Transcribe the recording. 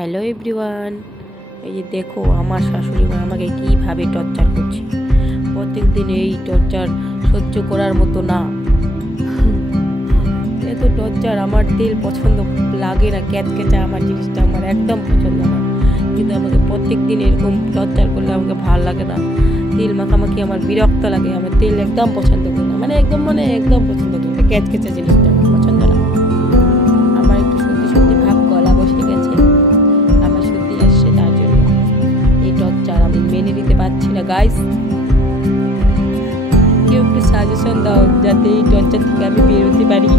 Hello everyone, এই যে দেখো আমার শাশুড়ি মা আমাকে কীভাবে টর্চার করছে। প্রত্যেক দিন এই টর্চার সহ্য করার মতো না। এত টর্চার আমার তেল পছন্দ লাগে না, ক্যাচকেচা আমার জিনিসটা আমার একদম পছন্দ না। কিন্তু আমাকে প্রত্যেক দিন এরকম টর্চার করলে আমাকে ভালো লাগে না। তেল মাখামাখি আমার বিরক্ত লাগে। আমার তেল একদম পছন্দ করি না, একদম পছন্দ করি না। ক্যাচকেচা জিনিসটা আমার পছন্দ না। আমার একটু সত্যি ভাব গলা বসে গেছে, আমার সত্যি আসছে, তার জন্য এই টর্চার আমি মেনে নিতে পারছি না। গাইস, কেউ একটু সাজেশন দাও যাতে এই টর্চার থেকে আমি বেরোতে পারি।